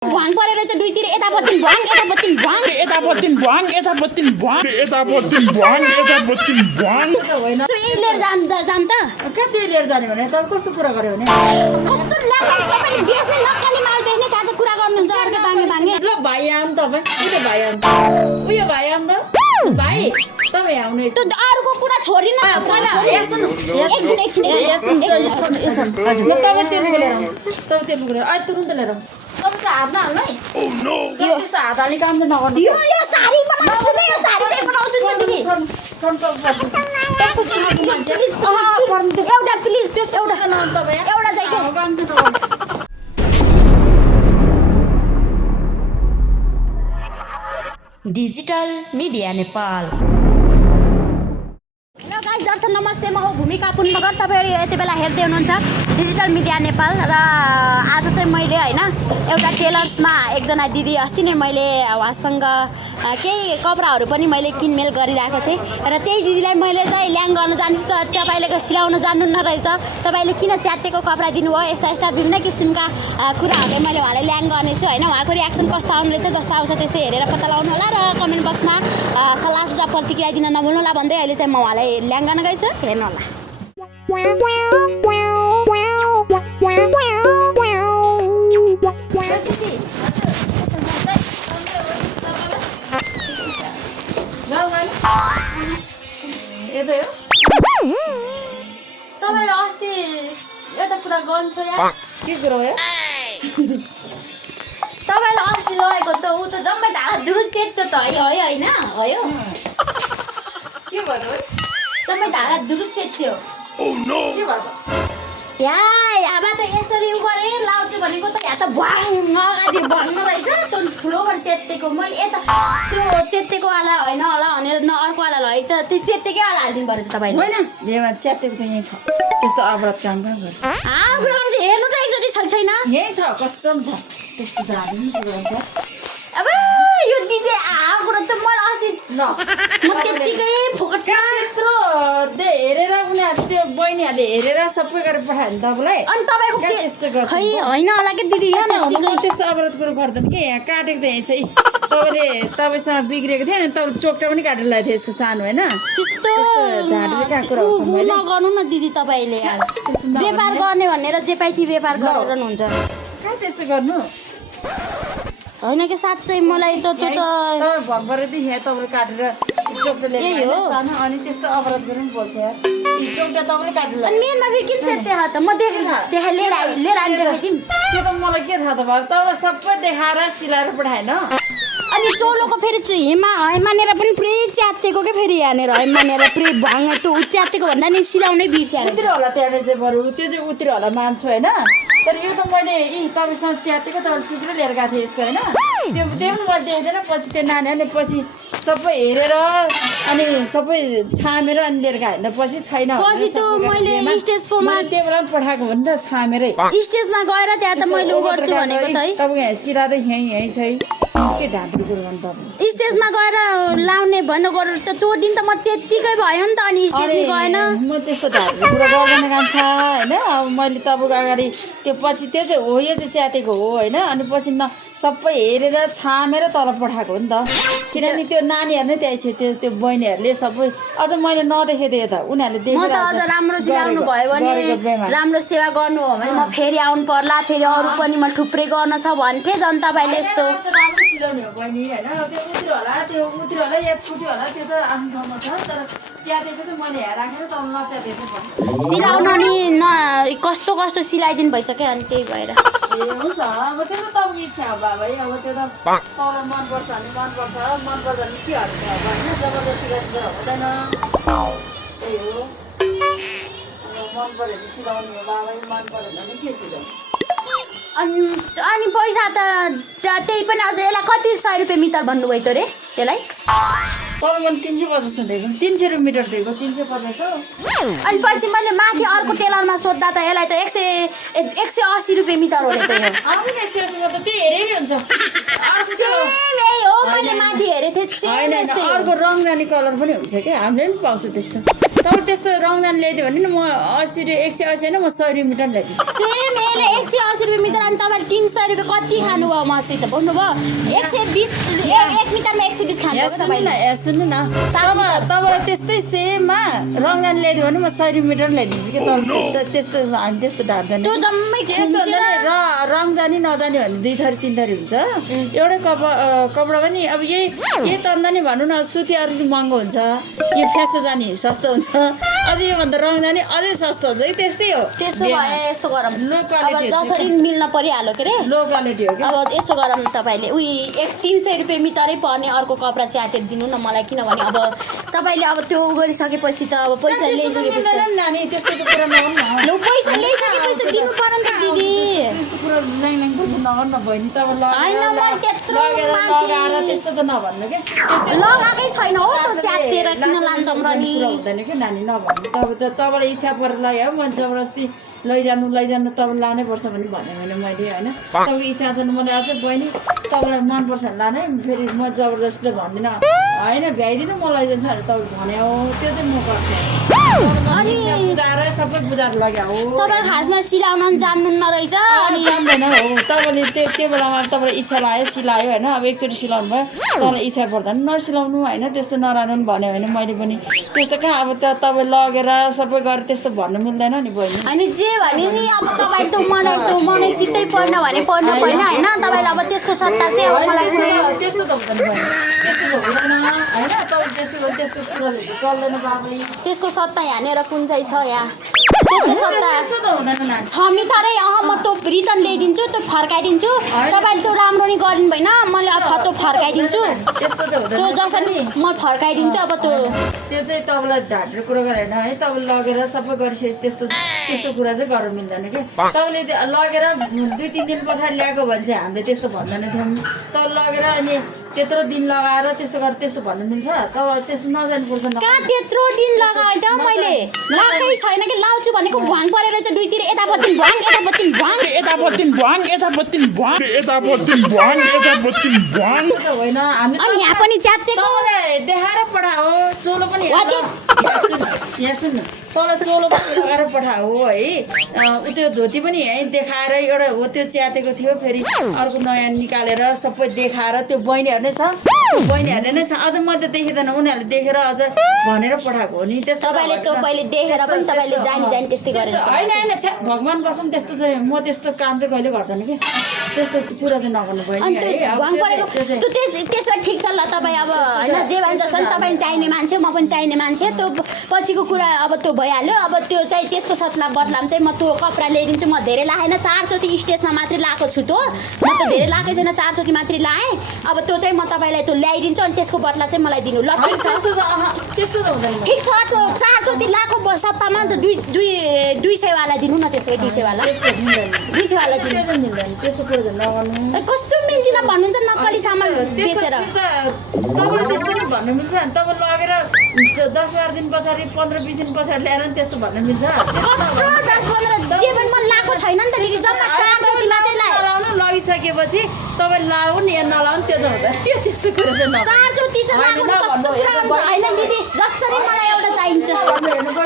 भ्वाङ परेर चाहिँ दुईतिर यता बत्तिन भ्वाङ यता बत्तिन भ्वाङ यता बत्तिन भ्वाङ यता बत्तिन भ्वाङ यता बत्तिन भ्वाङ यता बत्तिन भ्वाङ होइन सो यही लिएर जान त कति लिएर जाने भने त कस्तो कुरा गर्यो भने कस्तो तपाईले बेच्ने नक्कली माल बेच्ने ताजा कुरा गर्नुहुन्छ अर्को बाङ्गे बाङ्गे ल भाइ आउनु तपाईँ उयो भाइ आउनु उयो भाइ आउनु त भाइ तपाईँ आउनु त अरूको कुरा छोडिन एकछिन एकछिन ल तपाईँ तेलको लिएर आउनु तपाईँ तेलको लिएर अहिले तुरुन्त लिएर आउनु तपाईँ त हात नहाल्नु है यो त्यस्तो हात हाल्ने काम चाहिँ नगर्नु यो साडी बनाउँछु नि यो साडी चाहिँ बनाउँछु नि दिदी एउटा प्लिज त्यस्तो एउटा तपाईँ एउटा चाहिँ काम चाहिँ नगर्नु digital media Nepal. Hello guys दर्शक नमस्ते म हो भूमिका पुण्यनगर तपाईहरु यति बेला हेर्दै हुनुहुन्छ डिजिटल मिडिया नेपाल र आज चाहिँ मैले हैन एउटा टेलर्समा एकजना दिदी अस्ति नै मैले उहाँसँग केही कपडाहरू पनि मैले किनमेल गरिरहेको थिएँ र त्यही दिदीलाई मैले चाहिँ ल्याङ गर्न जान्छु त तपाईले सिलाउन जान्नुहुन्न रहेछ तपाईले किन च्याटेको कपडा दिनुभयो यस्ता यस्ता विभिन्न किसिमका कुराहरुले मैले उहाँलाई ल्याङ गर्नेछु हैन उहाँको रियाक्सन कस्तो आउने रहेछ जस्तो आउँछ त्यस्तै हेरेर पत्ता लगाउनु होला र कमेन्ट बक्समा सल्लाह सुझाव प्रतिक्रिया दिन नभुल्नु होला भन्दै अहिले चाहिँ म उहाँलाई ल्याङ गर्न गइछु हेर्नु होला तपाईले अस्ति एउटा कुरा गर्नु यार के कुरा हो तपाईले अस्ति लगेको त उ त जम्मै धारा दुरु चेत्तो त है हैन भयो के भयो जम्मै धारा दुरु चेत्यो के भयो या अब त यसरी उ गरे लाउँछु भनेको त या त भ्वाङ अगाडि भन्नु रहेछ त्यो ठुलोबाट चेत्तेको मैले यता त्यो चेत्तेको वाला हैन होला भनेर न अर्को वाला लगे त त्यो चेत्तेकै वाला हालिदिनु पर्छ तपाईले होइन बिहेमा च्याटेको त यहीँ छ त्यस्तो अपराध काम पनि गर्छ हेर्नु त एकचोटि छ छैन यहीँ छ कसम छ त्यस्तो त हामी के गर्छ अब यो दिदी कुरो त मलाई अस्ति ल म त्यतिकै फोकट त्यत्रो हेरेर उनीहरू त्यो बहिनीहरूले हेरेर सबै गरेर पठायो नि तपाईँलाई अनि तपाईको कहाँ त्यस्तो गर्छ खै हैन होला के दिदी यो म त्यस्तो अपराध कुरो गर्दैन कि यहाँ काटेको त यहीँ छ है तपाईँसँग बिग्रेको थियो अनि तपाईँले चोक्टा पनि काटेर ल्याएको थियो यसको सानो होइन त्यस्तो ढाँटले कहाँ कुरा गर्छ मैले नगर्नु न दिदी तपाईले व्यापार गर्ने भनेर जे पाइथी व्यापार गरेर हुन्छ कहाँ त्यस्तो गर्नु हैन के साच्चै मलाई त त्यो त तपाईँ भक्करदेखि यहाँ तपाईँले काटेर चोक्टा ल्याएको सानो अनि त्यस्तो अपराध गरेर पनि बोल्छ यार यी चोक्टा तपाईँले काटेर अनि मेनमा फेरि किन चाहिँ ह त म देखा लिएर आइ देखाइदिम त्यो त मलाई के थाहा त भयो तपाईँलाई सबै देखाएर सिलाएर पठाएन अनि चोलोको फेरि मानेर पनि पुरै च्यातेको के फेरि यहाँनिर मानेर पुरै भाङ त्यो च्यातेको भन्दा नि सिलाउनै बिर्स्याएर उतिर होला त्यहाँनिर चाहिँ बरु त्यो चाहिँ उतिर होला मान्छु होइन तर यो त मैले तपाईँसँग च्यातेको तपाईँले टुक्रो लिएर गएको थिएँ यसको होइन त्यो पनि मैले देख्दैन पछि त्यो नानीहरूले पछि सबै हेरेर अनि सबै छामेर अनि लिएर गयो भने त पछि छैन पछि त मैले स्टेज फोमा त्यो बेला पनि पठाएको हो नि त छामेरै स्टेजमा गएर त्यहाँ त मैले उ गर्छु भनेको त है तपाईँको यहाँ सिलाएर यहीँ छ है के ढाँट्ने कुरो गर्नु तपाईँ स्टेजमा गएर लाउने भन्नु गरेर त त्यो दिन त म त्यतिकै भयो नि त अनि स्टेजमा गएन म त्यस्तो ढाँट्ने कुरो गर्दैन कान्छ होइन अब मैले तपाईँको अगाडि त्यो पछि त्यो चाहिँ हो यो चाहिँ च्यातेको हो होइन अनि पछि न सबै हेरेर छामेर तल पठाएको हो नि त किनभने त्यो नानीहरू नै त्यहाँ छ त्यो बहिनीहरूले सबै अझ मैले नदेखेको त उनीहरूले म त अझ राम्रो सिलाउनु भयो भने राम्रो सेवा गर्नु हो भने म फेरि आउनु पर्ला फेरि अरू पनि म थुप्रै गर्न छ भन्थे जनता भाइले यस्तो राम्रो सिलाउने हो बहिनी होइन त्यो उतिर होला या छुट्यो होला त्यो त आफ्नो ठाउँमा छ तर च्यातेको चाहिँ मैले यहाँ राखेर तल नच्यातेको सिलाउनु नि न कस्तो कस्तो सिलाइदिनु भइछ क्या अनि त्यही भएर ए हुन्छ अब त्यो त तपाईँको इच्छा हो बाबा है अब त्यो त तपाईँलाई मनपर्छ भने मनपर्छ भने के हर्छ अब होइन जबरजस्ती गरेर हुँदैन त्यही हो अब मन पऱ्यो भने सिलाउने हो बाबा मन पऱ्यो भने के सिलाउने अनि पैसा त त्यही पनि अझ यसलाई कति 100 रुपियाँ मिटर भन्नुभयो त रे त्यसलाई तल मैले 350मा दिएको 300 मिटर दिएको 350 हो। अनि पछि मैले माथि अर्को टेलरमा सोद्धा त यसलाई त 180 रुपियाँ मिटर हो रे त यो आउँदैन 180 मा त त्यही हेरेरै हुन्छ। सेम यही हो मैले माथि हेरेको थिएँ सेम होइन यस्तै हो। अर्को रङदानी कलर पनि हुन्छ क्या हामीले पनि पाउँछ त्यस्तो। तपाईँ त्यस्तो रङदानी ल्याइदियो भने नि म 180 होइन म 100 मिटर ल्याइदिन्छु। सेम यसले 180 रुपियाँ मिटर अनि तपाईँले 300 रुपियाँ कति खानुभयो मसित भन्नुभयो 120 एक मिटरमा 120 खानुभयो तपाईँले। सुन्नु न तपाईँ त्यस्तै सेममा रङदानी ल्याइदियो भने म 100 मिटर ल्याइदिन्छु कि तर त्यस्तो हामी त्यस्तो ढाक्दैन। त्यो जम्मै त्यस्तो खिचेर रङ जानी नजानी भने 2 थरी 3 थरी हुन्छ। एउटै कपडा पनि अब यही तन्दानी भनौँ न सुती अलिक महँगो हुन्छ यो फ्यासो जानी सस्तो हुन्छ अझै योभन्दा रङ जानी अझै सस्तो हुन्छ कि त्यस्तै हो। त्यसो भए यस्तो गरौँ लो अब क्वालिटी जसरी मिल्न परिहाल्यो के अरे लो क्वालिटी हो कि अब यसो गरौँ तपाईँले 300 रुपियाँ मिटरै पर्ने अर्को कपडा च्यातेर दिनु न मलाई किनभने अब तपाईँले अब त्यो गरिसकेपछि त अब पैसा ल्याइसकेपछि त नानी त्यस्तो त कुरा नगर्नु न। लौ पैसा ल्याइसकेपछि त दिनु पर्यो नि त दिदी। त्यस्तो कुरा ल्याङ पैसा नगर्नु न बहिनी तब होइन म त्यत्रो लगाएर त्यस्तो त नभन्नु के लगाएकै छैन हो त च्यातेर किन लान्छौँ र नि कुरा हुँदैन कि नानी नभन्नु। तपाईँलाई इच्छा परेर लाग्यो म जबरजस्ती लैजानु तब लानै पर्छ भने भने मैले होइन तपाईँको इच्छा छ भने मलाई अझै बहिनी तपाईँलाई मनपर्छ भने लाने फेरि म जबरजस्ती त भन्दिनँ होइन भ्याइदिनु म लैजान्छु भने तपाईँ भने हो त्यो चाहिँ म गर्छु। अनि बुझाएर सबै बुझाएर लग्यो हो तपाईँ खासमा सिलाउन जान्नुहुन्न रहेछ अनि जान्दैन हो तपाईँले त्यो बेलामा तपाईँलाई इच्छा लाग्यो सिलायो होइन अब एकचोटि सिलाउनु भयो तपाईँलाई इच्छा पर्दा पनि नसिलाउनु होइन त्यस्तो नराख्नु नि भन्यो भने मैले पनि त्यस्तो कहाँ अब तपाईँ लगेर सबै गरेर त्यस्तो भन्नु मिल्दैन नि बहिनी। अनि जे भने नि अब तपाईँ त मलाई चित्तै पर्न भने पर्नु पर्न होइन तपाईँले अब त्यसको सट्टा चाहिँ अब मलाई त्यस्तो त हुँदैन बहिनी त्यस्तो त हुँदैन होइन तपाईँ त्यसो भने त्यस्तो कुराहरू चल्दैन बाबै त्यसको सट्टा यहाँनिर कुन चाहिँ छ यहाँ त्यसको सट्टा त्यस्तो त हुँदैन नानी 6 मिटरै म त्यो रिटर्न ल्याइदिन्छु त्यो फर्काइदिन्छु तपाईँले त्यो राम्रो नि गरिनु भएन मैले अब त्यो फर्काइदिन्छु त्यस्तो चाहिँ त्यो हुँदैन जसरी म फर्काइदिन्छु अब त्यो चाहिँ तपाईँलाई ढाँटेर कुरा गरेन है तपाईँले लगेर सबै गरिसकेपछि त्यस्तो कुरा चाहिँ गर्नु मिल्दैन कि तपाईँले लगेर 2-3 दिन पछाडि ल्याएको भने चाहिँ हामीले त्यस्तो भन्दैन थियौँ तपाईँ लगेर अनि त्यत्रो दिन लगाएर त्यस्तो गरेर त्यस्तो भन्नु मिल्छ तब त्यस्तो नजानुपर्छ कहाँ त्यत्रो दिन लगाएँ त मैले लगाएकै छैन कि लाउँछु भनेको भुवाङ परेर चाहिँ दुईतिर यतापट्टि भुवाङ यतापट्टि भुवाङ त होइन हामी अनि यहाँ पनि च्यातेको तपाईँले देखाएर पठाओ चोलो पनि यहाँ सुन्नु तल चोलो पनि लगाएर पठाओ है त्यो धोती पनि यहीँ देखाएर एउटा हो त्यो च्यातेको थियो फेरि अर्को नयाँ निकालेर सबै देखाएर त्यो बहिनीहरू नै छ त्यो बहिनीहरूले नै छ अझ मैले त देखिँदैन उनीहरूले देखेर अझ भनेर पठाएको हो नि त्यस्तो तपाईँले त्यो पहिले देखेर पनि तपाईँले जानी त्यस्तै गरेर होइन छ्या भगवान् कसम त्यस्तो चाहिँ म त्यस्तो काम चाहिँ कहिले गर्दैन कि त्यस्तो कुरा चाहिँ नगर्नु अनि बहिनी त्यो भुवाङ परेको त्यसो ठिक छ ल तपाईँ अब होइन जे भन्छ नि तपाईँ चाहिने मान्छे म पनि चाहिने मान्छे त्यो पछिको कुरा अब त्यो भइहाल्यो अब त्यो चाहिँ त्यसको सट्ला बदलाम चाहिँ म त्यो कपडा ल्याइदिन्छु म धेरै लाएन 4 चोटि स्टेजमा मात्रै लाएको छु त म त धेरै लाएकै छैन 4 चोटि मात्रै लाएँ अब त्यो चाहिँ म तपाईँलाई त्यो ल्याइदिन्छु अनि त्यसको बदला चाहिँ मलाई दिनु ल ठिक छ त्यस्तो त हुँदैन ठिक छ त्यो 4 चोटि लाएको सट्टामा त 200 वाला दिनु न त्यसो 200 वाला 200 वाला दिनु त्यो चाहिँ मिल्दैन त्यस्तो कुरा चाहिँ नगर्नु कस्तो मिल्दिन भन्नुहुन्छ नक्कली सामान बेचेर तपाईँले त्यस्तो नै भन्नु मिल्छ नि तपाईँ लगेर 10-12 दिन पछाडि 15-20 दिन पछाडि ल्याएर नि त्यस्तो भन्नु मिल्छ कत्रो 10-15 जे पनि म लाएको छैन नि त दिदी जम्मा 4 चोटि मात्रै लाएँ लाउनु लगिसकेपछि तपाईँ लाउनु या नलाउनु त्यो चाहिँ हुँदैन त्यो त्यस्तो कुरा चाहिँ नगर्नु 4 चोटि चाहिँ लाएको कस्तो कुरा हुन्छ हैन दिदी जसरी मलाई एउटा चाहिन्छ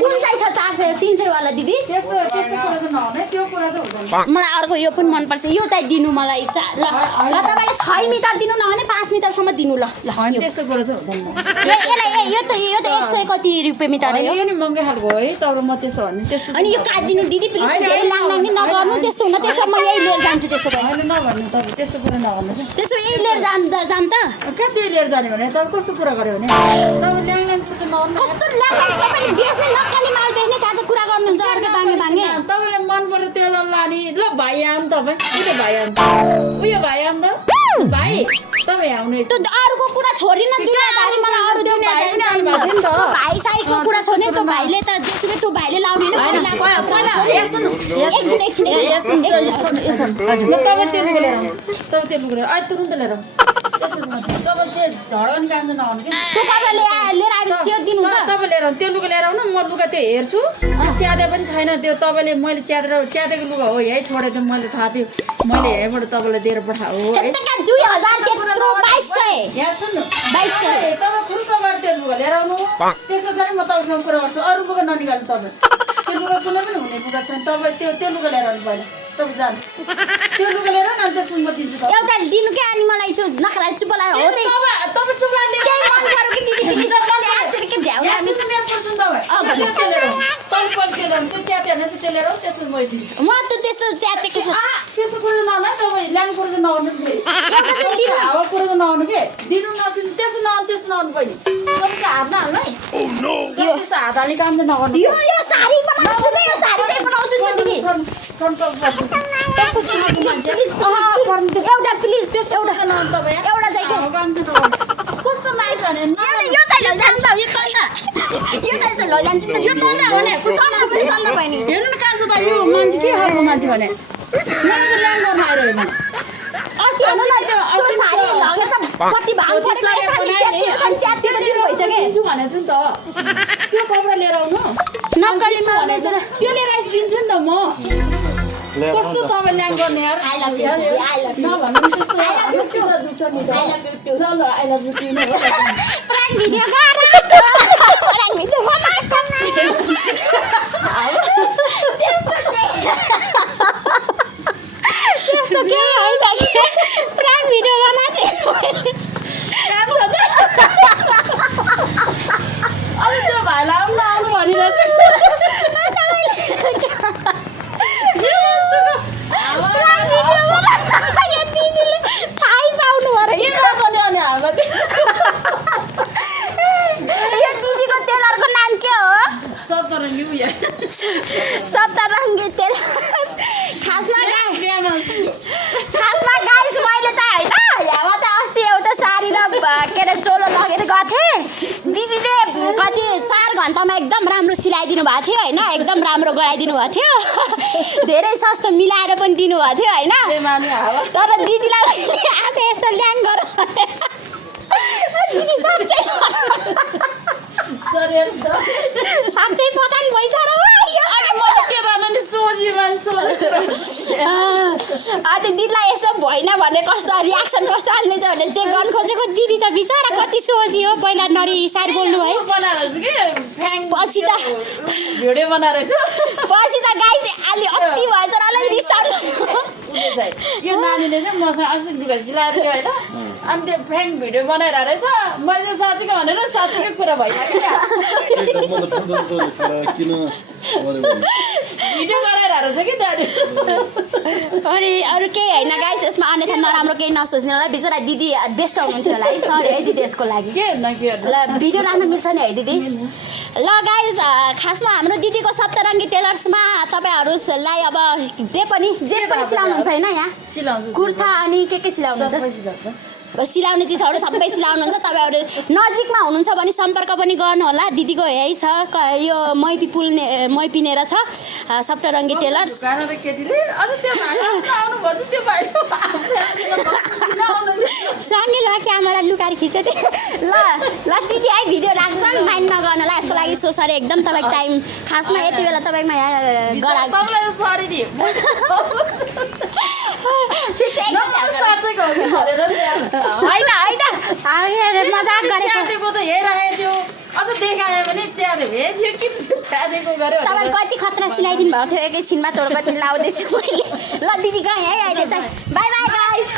कुन चाहिँ छ 400-300 वाला दिदी त्यस्तो कुरा चाहिँ नहुने त्यो कुरा चाहिँ हुँदैन मलाई अर्को यो पनि मनपर्छ यो चाहिँ दिनु मलाई ल तपाईँले 6 मिटर दिनु न भने 5 मिटरसम्म दिनु ल होइन त्यस्तो कुरा चाहिँ हुँदैन यसलाई यो त 100 कति रुपियाँ मिटर हो यो नि महँगै खालको हो है तर म त्यस्तो भन्ने त्यस्तो अनि यो काटिदिनु दिदी प्लिज धेरै लाग्दैन नि नगर्नु त्यस्तो हुन त्यसो म यही लिएर जान्छु त्यसो भए होइन नभन्नु तपाईँ त्यस्तो कुरा नगर्नु चाहिँ त्यसो यही लिएर जान त कहाँ त्यो लिएर जाने भने तपाईँ कस्तो कुरा गर्यो भने तपाईँ ल्याङ चाहिँ नगर्नु कस्तो लाग्यो तपाईँले बेच्ने नक्कली माल बेच्ने कहाँ चाहिँ कुरा गर्नुहुन्छ अर्कै बाङ्गे तपाईँलाई मन पर्यो त्यसलाई लाने ल भाइ आउनु तपाईँ उयो भाइ आउनु उयो भाइ आउनु त भाइ तपाईँ आउने त्यो अरूको कुरा छोडिन दुनियाँदारी मलाई अरू दुनियाँदारी भाइ साइडको कुरा छोड्ने त्यो भाइले त जेसुकै त्यो भाइले लाउने एकछिन तपाईँ त्यो लुगा लिएर तपाईँ त्यो लुगा लिएर अहिले तुरुन्त लिएर त्यसो तपाईँ त्यो झडगनी काम चाहिँ नआउनु कि त्यो तपाईँले लिएर आएपछि सेयर दिनुहुन्छ तपाईँ लिएर आउनु त्यो लुगा लिएर आउनु म लुगा त्यो हेर्छु त्यो च्यादे पनि छैन त्यो तपाईँले मैले च्यादेको लुगा हो यही छोडेको थियो मैले थाहा थियो मैले यहीँबाट तपाईँलाई दिएर पठाएको हो है त्यतिका 2000 त्यत्रो 2200 यहाँ सुन्नु 2200 तपाईँ खुल्क गरेर त्यो लुगा लिएर आउनु त्यसो चाहिँ म तपाईँसँग कुरा गर्छु अरू लुगा ननिकाल्नु तपाईँ त्यो लुगा कुनै पनि हुने लुगा छैन तपाईँ त्यो लुगा लिएर आउनु पहिला तपाईँ जानु त्यो लुगा लिएर आउनु अनि त्यसमा म दिन्छु तपाईँ एउटा दिनु के अनि मलाई त्यो नखरा चुप लाएर हो त्यही तपाईँ चुप लाग्ने त्यही मन गरौ कि दिदी प्लिज आजतिर के ध्याउ यहाँ सुन्नु मेरो प्रश्न तपाईँ त्यो लिएर आउनु तपाईँ पहिला त्यो लिएर आउनु त्यो च्याप हेर्ने चाहिँ त्यो लिएर आउनु त्यसमा म दिन्छु म त त्यस्तो च्यातेको छ त्यस्तो कुरो नआउनु तपाईँ ल्याङ कुरो चाहिँ नआउनु हावा कुरो चाहिँ नआउनु के दिनु नसुन्नु त्यसो नआउनु बहिनी तपाईँको हात नहाल्नु है त्यस्तो हात हाल्ने काम चाहिँ नगर्नु यो साडी बनाउँछु नि यो साडी चाहिँ बनाउँछु नि दिदी एउटा प्लिज त्यस्तो एउटा चाहिँ के कस्तो माइस भने यो चाहिँ लैजान्छ यो चाहिँ लैजान्छ यो त भने कुसमा पनि सन्द भयो नि हेर्नु न कहाँ छ त यो मान्छे के खालको मान्छे भने मलाई त ल्याङ गर्न आइरह्यो भने अस्ति हेर्नु न त्यो साडी लगेर त कति भाउ अनि च्यात्ती पनि दिनु भइछ के दिन्छु भनेको छु नि त त्यो कपडा लिएर आउनु नक्कलीमा भनेको छ त्यो लिएर आइस दिन्छु नि त म कस्तो तपाईँ ल्याङ गर्ने यार I love you I love you नभन्नु त्यस्तो आई लभ यु दुख्छ नि त ल ल आई लभ यु टु नै हो प्राइम भिडियो गर प्राइम भिडियो त्यस्तो के होइन कि प्राइम भिडियो बनाएको अनि त्यो भाइलाई पनि आउनु भनिरहेछ थाहै पाउनु के गर्नु अनि हावा यो दिदीको टेलरको नाम के हो सप्तरङ्गी उयो सप्तरङ्गी टेलर खासमा गाइस मैले चाहिँ होइन यहाँ त अस्ति एउटा साडी र के अरे चोलो लगेर गएको थिएँ दिदीले कति 4 घन्टामा एकदम राम्रो सिलाइदिनु भएको थियो होइन एकदम राम्रो गराइदिनु भएको थियो धेरै सस्तो मिलाएर पनि दिनुभएको थियो होइन तर दिदीलाई आज यसो ल्याङ गर दिदी साँच्चै पता नि भइछ र अनि दिदीलाई यसो भएन भने कस्तो रियाक्सन कस्तो हाल्ने छ भने चेक गर्नु खोजेको दिदी त बिचरा कति सोझी हो पहिला नरी सारी बोल्नु भयो पछि त भिडियो बनाएर पछि त गाई अलि अति भएछ र अलि रिसाउनु यो नानीले चाहिँ मसँग अस्ति लुगा सिलाएर थियो होइन अनि त्यो फ्रेन्ड भिडियो बनाइरहेको रहेछ मैले साँच्चीको भनेर साँच्चीकै कुरा भइरहेको भिडियो बनाइरहेको रहेछ कि त्यहाँनिर अनि अरू केही होइन गाइस यसमा अन्यथा नराम्रो केही नसोच्ने होला बिचरा दिदी बेस्ट हुनुहुन्थ्यो होला है सरी है दिदी यसको लागि के ल भिडियो राम्रो मिल्छ नि है दिदी ल गाइस खासमा हाम्रो दिदीको सप्तरङ्गी टेलर्समा तपाईँहरूलाई अब जे पनि सिलाउनुहुन्छ होइन यहाँ सिलाउँछु कुर्ता अनि के सिलाउनुहुन्छ सिलाउने चिजहरू सबै सिलाउनुहुन्छ तपाईँहरू नजिकमा हुनुहुन्छ भने सम्पर्क पनि गर्नु होला दिदीको यही छ यो मैपिनेर छ सप्तरङ्गी टेलर्स सँगै ल क्यामेरा लुकाएर खिच्छ ल दिदी है भिडियो राख्छ माइन्ड नगर्नु होला यसको लागि सो सरी एकदम तपाईँको टाइम खासमा यति बेला तपाईँमा यहाँ गराएको सरी नि होइन मजाक गरेको त हेरायो त्यो अझ देखायो भने च्यादे थियो कि च्यादेको गऱ्यो तपाईँ कति खतरा सिलाइदिनु भएको थियो एकैछिनमा तोड कति लाउँदैछु मैले ल दिदी गएँ है अहिले चाहिँ बाई बाई गाइस